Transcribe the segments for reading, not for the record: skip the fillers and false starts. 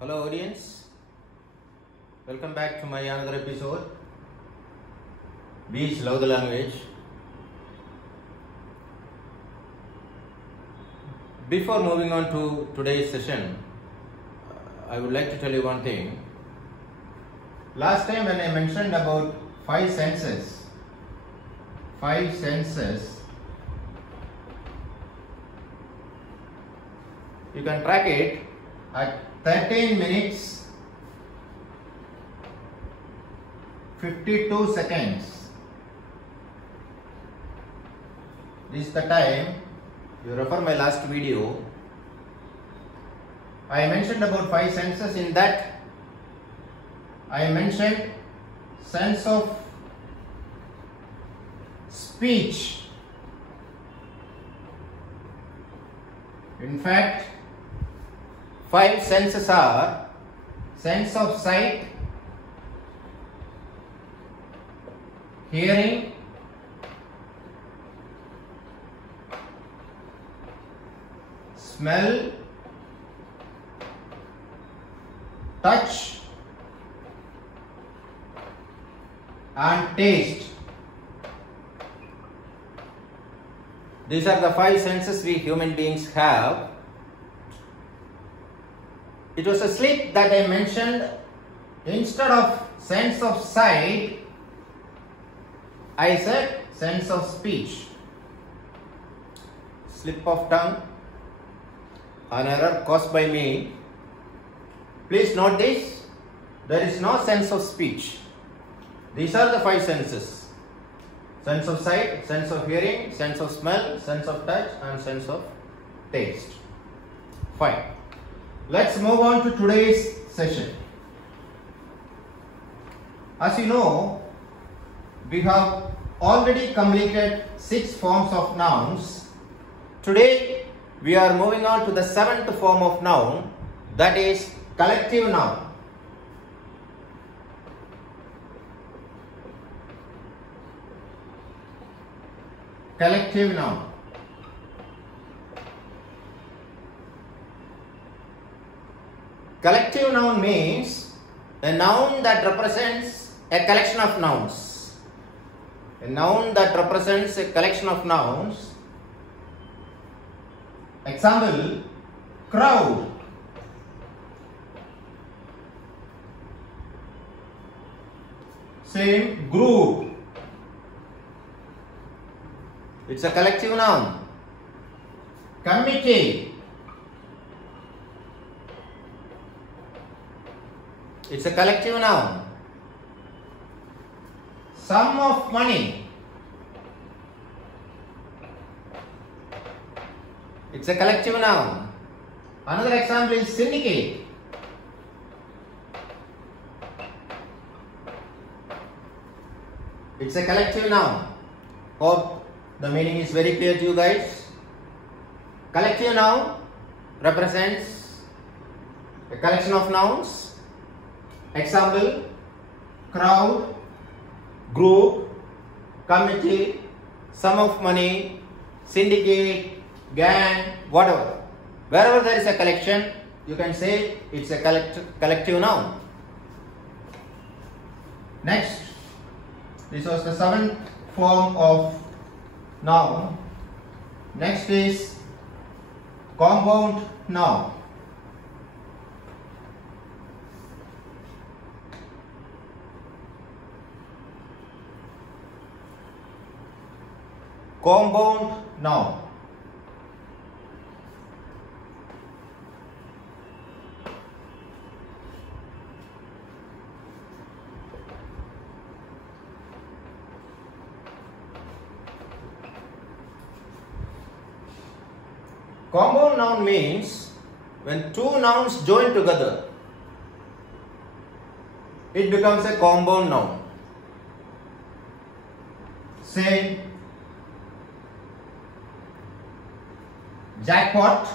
Hello audience, welcome back to my another episode. Beach Love the Language. Before moving on to today's session, I would like to tell you one thing. Last time when I mentioned about five senses, you can track it at 13 minutes 52 seconds. This is the time. You refer my last video. I mentioned about five senses. In that I mentioned sense of speech. In fact, five senses are sense of sight, hearing, smell, touch, and taste. These are the five senses we human beings have. It was a slip that I mentioned. Instead of sense of sight, I said sense of speech. Slip of tongue, an error caused by me. Please note this, there is no sense of speech. These are the five senses: sense of sight, sense of hearing, sense of smell, sense of touch, and sense of taste. Fine. Let's move on to today's session. As you know, we have already completed 6 forms of nouns. Today we are moving on to the 7th form of noun, that is collective noun. Collective noun. Collective noun means a noun that represents a collection of nouns. A noun that represents a collection of nouns. Example, crowd. Same, group. It's a collective noun. Committee. It's a collective noun. Sum of money. It's a collective noun. Another example is syndicate. It's a collective noun. Hope the meaning is very clear to you guys. Collective noun represents a collection of nouns. Example, crowd, group, committee, sum of money, syndicate, gang, whatever. Wherever there is a collection, you can say it's a collective noun. Next, this was the 7th form of noun. Next is compound noun. Compound noun. Compound noun means when two nouns join together, it becomes a compound noun. Say, jackpot,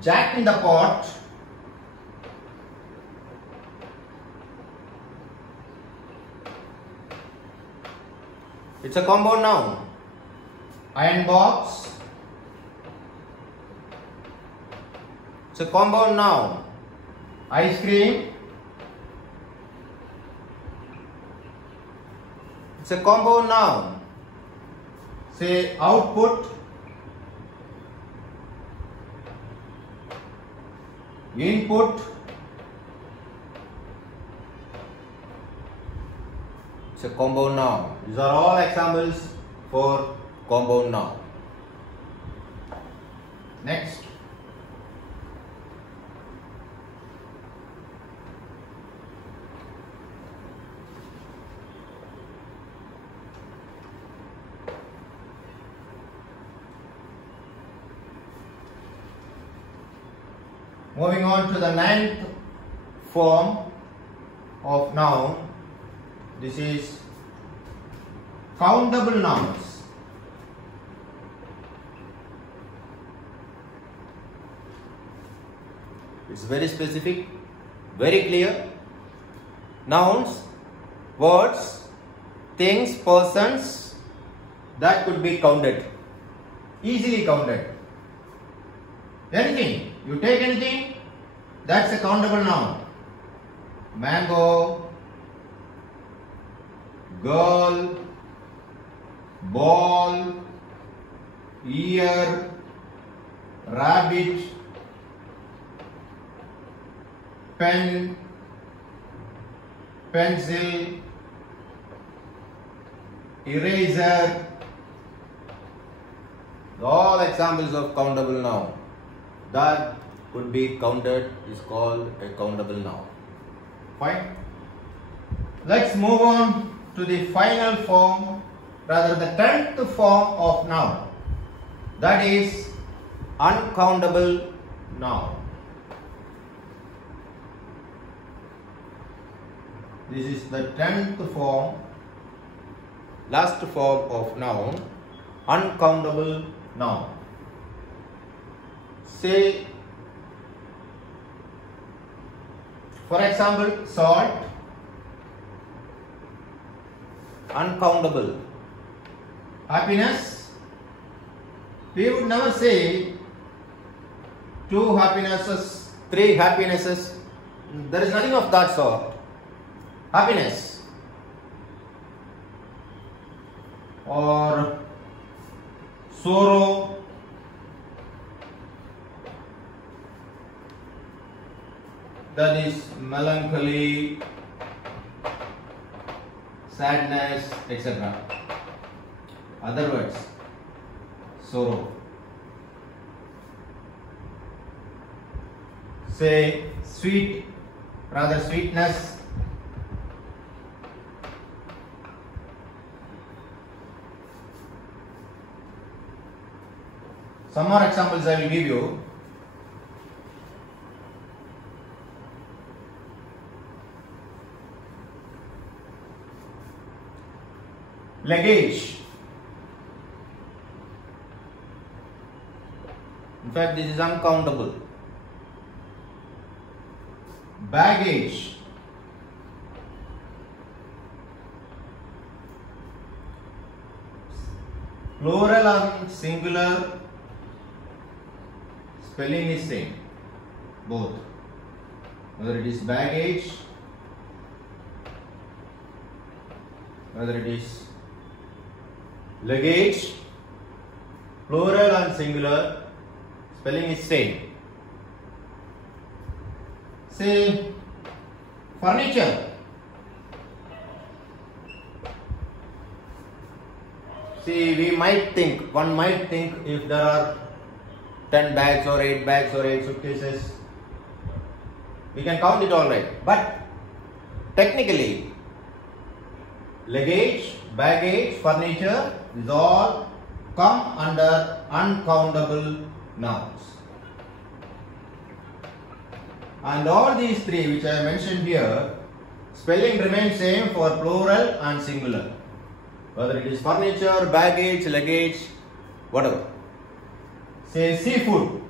jack in the pot, It's a compound noun. Iron box, It's a compound noun. Ice cream. It's a compound noun. Say output. Input. It's a compound noun. These are all examples for compound noun. Next. Moving on to the ninth form of noun. This is countable nouns. It's very specific, very clear. Nouns, words, things, persons that could be counted, easily counted. Anything, you take anything, that's a countable noun. Mango, girl, ball, ear, rabbit, pen, pencil, eraser. All examples of countable noun. That could be counted is called a countable noun. Fine. Let's move on to the final form, rather the 10th form of noun. That is uncountable noun. This is the 10th form, last form of noun, uncountable noun. Say, for example, salt, uncountable. Happiness, we would never say 2 happinesses, 3 happinesses. There is nothing of that sort. Happiness or sorrow, that is melancholy, sadness, etc. Other words, sorrow. Say sweet, rather sweetness. Some more examples I will give you. Luggage. In fact, this is uncountable. Baggage. Plural and singular, spelling is same, both. Whether it is baggage, whether it is luggage, plural and singular, spelling is same. Say furniture. See, one might think if there are 10 bags or 8 bags or 8 suitcases, we can count it all right. But technically, luggage, baggage, furniture, these all come under uncountable nouns. And all these 3 which I have mentioned here, spelling remains same for plural and singular. Whether it is furniture, baggage, luggage, whatever. Say seafood.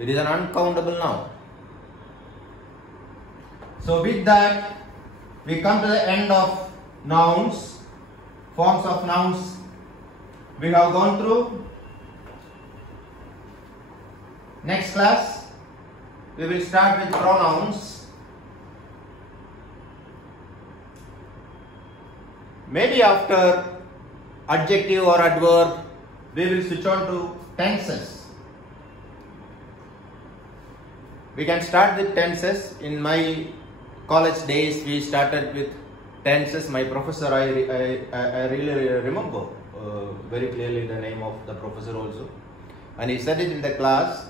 It is an uncountable noun. So with that, we come to the end of nouns, forms of nouns we have gone through. Next class, we will start with pronouns. Maybe after adjective or adverb, we will switch on to tenses. We can start with tenses. In my college days, we started with tenses. My professor, I really remember very clearly the name of the professor also, and he said it in the class.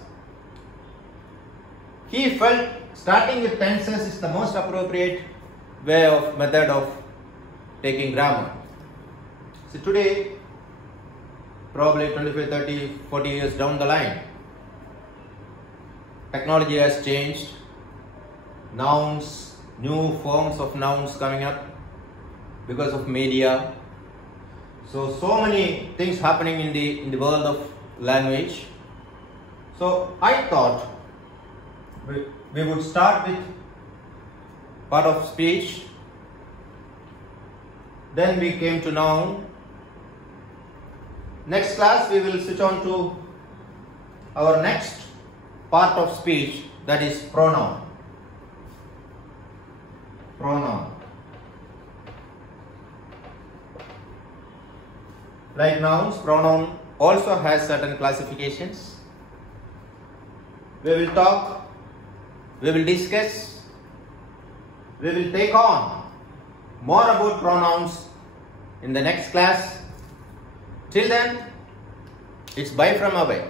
He felt starting with tenses is the most appropriate method of taking grammar. So today, probably 25, 30, 40 years down the line, technology has changed. Nouns, new forms of nouns coming up because of media. So many things happening in the world of language. So I thought we would start with part of speech. Then we came to noun. Next class we will switch on to our next part of speech, that is pronoun. Pronoun. Like nouns, pronoun also has certain classifications. We will talk, we will discuss, we will take on more about pronouns in the next class. Till then, it's bye from Abhay.